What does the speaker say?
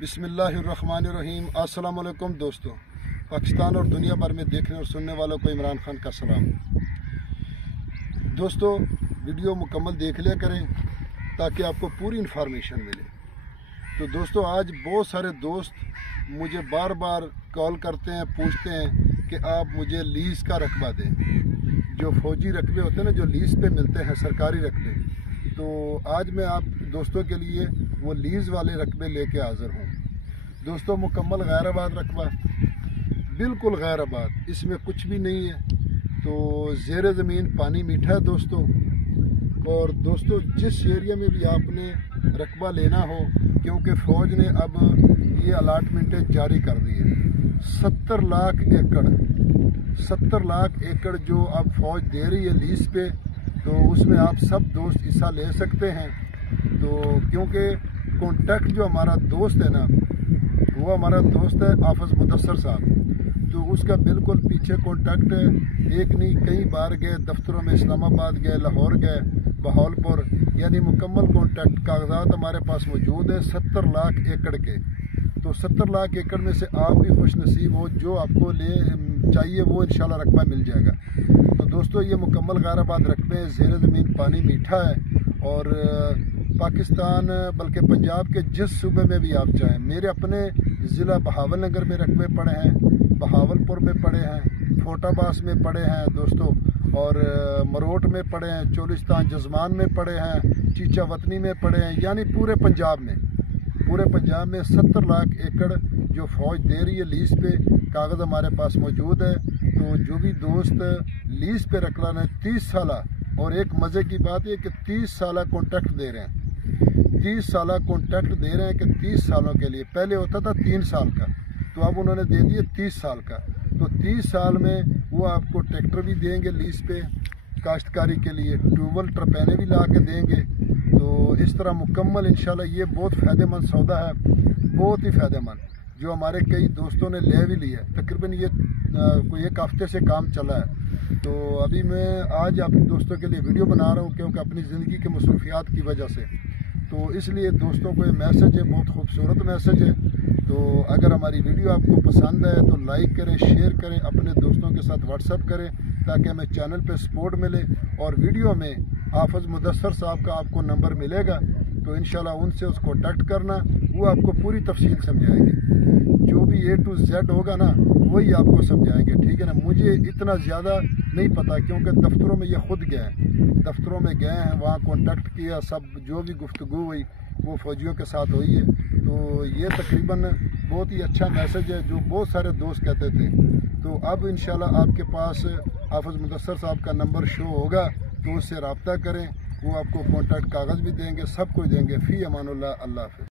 बिस्मिल्लाहिर्रहमानिर्रहीम। अस्सलाम वालेकुम दोस्तों, पाकिस्तान और दुनिया भर में देखने और सुनने वालों को इमरान खान का सलाम। दोस्तों, वीडियो मुकम्मल देख लिया करें ताकि आपको पूरी इन्फॉर्मेशन मिले। तो दोस्तों, आज बहुत सारे दोस्त मुझे बार बार कॉल करते हैं, पूछते हैं कि आप मुझे लीज़ का रकबा दें। जो फौजी रकबे होते हैं ना, जो लीज़ पे मिलते हैं, सरकारी रकबे, तो आज मैं आप दोस्तों के लिए वो लीज़ वाले रकबे लेके हाज़िर हूँ। दोस्तों, मुकम्मल गैराबाद रकबा, बिल्कुल गैराबाद, इसमें कुछ भी नहीं है। तो ज़ेर ज़मीन पानी मीठा है दोस्तों। और दोस्तों, जिस एरिया में भी आपने रकबा लेना हो, क्योंकि फ़ौज ने अब ये अलाटमेंटें जारी कर दी है, 70 लाख एकड़ जो अब फ़ौज दे रही है लीज़ पे, तो उसमें आप सब दोस्त हिस्सा ले सकते हैं। तो क्योंकि कॉन्टैक्ट जो हमारा दोस्त है ना, वो हमारा दोस्त है हाफिज़ मुदस्सर साहब। तो उसका बिल्कुल पीछे कॉन्टैक्ट है, एक नहीं कई बार गए दफ्तरों में, इस्लामाबाद गए, लाहौर गए, बहावलपुर, यानी मुकम्मल कॉन्टैक्ट, कागजात हमारे पास मौजूद है 70 लाख एकड़ के। तो 70 लाख एकड़ में से आप भी खुश नसीब हो, जो आपको ले चाहिए वो इंशाल्लाह रकबा मिल जाएगा। तो दोस्तों, ये मुकम्मल गैराबाद रकबे, ज़ेर ज़मीन पानी मीठा है। और पाकिस्तान बल्कि पंजाब के जिस सूबे में भी आप चाहें, मेरे अपने ज़िला बहावल नगर में रकबे पड़े हैं, बहावलपुर में पड़े हैं, फोटाबास में पड़े हैं दोस्तों, और मरोट में पड़े हैं, चोलिस्तान जजमान में पड़े हैं, चीचा वतनी में पड़े हैं, यानी पूरे पंजाब में 70 लाख एकड़ जो फ़ौज दे रही है लीज़ पे, कागज़ हमारे पास मौजूद है। तो जो भी दोस्त लीज़ पे रकबा है 30 साल, और एक मज़े की बात है कि 30 साल कॉन्ट्रैक्ट दे रहे हैं, 30 साल कॉन्ट्रैक्ट दे रहे हैं कि 30 सालों के लिए। पहले होता था 3 साल का, तो अब उन्होंने दे दिए 30 साल का। तो 30 साल में वो आपको ट्रैक्टर भी देंगे लीज़ पे काश्तकारी के लिए, ट्यूबवेल ट्रपैने भी ला के देंगे। तो इस तरह मुकम्मल इंशाल्लाह ये बहुत फ़ायदेमंद सौदा है, बहुत ही फ़ायदेमंद, जो हमारे कई दोस्तों ने ले भी लिया। तकरीबन ये कोई एक हफ्ते से काम चला है। तो अभी मैं आज आप दोस्तों के लिए वीडियो बना रहा हूँ, क्योंकि अपनी ज़िंदगी के मसरूफियात की वजह से। तो इसलिए दोस्तों को ये मैसेज है, बहुत खूबसूरत मैसेज है। तो अगर हमारी वीडियो आपको पसंद है तो लाइक करें, शेयर करें, अपने दोस्तों के साथ व्हाट्सअप करें, ताकि हमें चैनल पे सपोर्ट मिले। और वीडियो में हाफिज़ मुदस्सर साहब का आपको नंबर मिलेगा, तो इंशाल्लाह उनसे उसको कॉन्टैक्ट करना, वो आपको पूरी तफसील समझाएंगे। जो भी A to Z होगा ना, वही आपको समझाएंगे, ठीक है ना। मुझे इतना ज़्यादा नहीं पता, क्योंकि दफ्तरों में ये खुद गए हैं, दफ्तरों में गए हैं, वहाँ कॉन्टैक्ट किया, सब जो भी गुफ्तगू हुई वो फ़ौजियों के साथ हुई है। तो ये तकरीबन बहुत ही अच्छा मैसेज है, जो बहुत सारे दोस्त कहते थे। तो अब इंशाल्लाह आपके पास हाफिज़ मुदस्सर साहब का नंबर शो होगा, तो उससे रब्ता करें, वो आपको कॉन्टैक्ट कागज़ भी देंगे, सब कुछ देंगे। फ़ी अमानुल्लाह, अल्लाह हाफ़िज़।